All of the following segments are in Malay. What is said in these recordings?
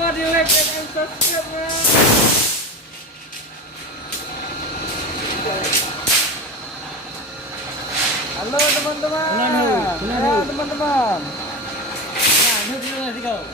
lupa di like dan subscribe ya. Halo teman-teman. Ya teman-teman. Nah, ini dulu tiga.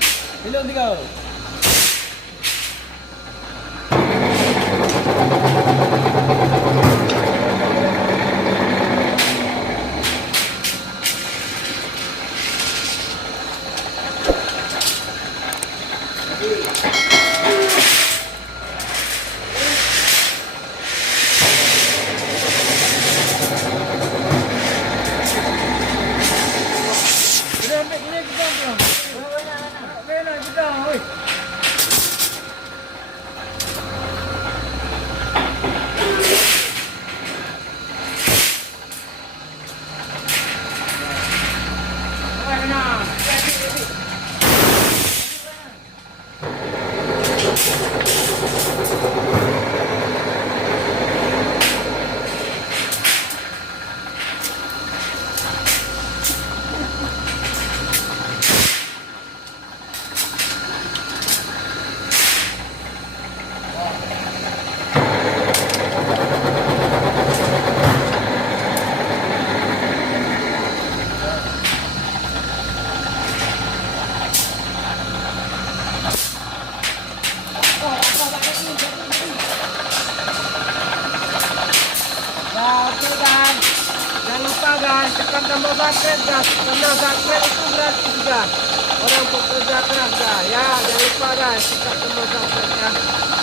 Oke guys, jangan lupa guys, tekan tombol subscribe guys, karena subscribe itu gratis juga. Orang pekerja keras guys, ya jangan lupa guys, tekan tombol subscribe ya.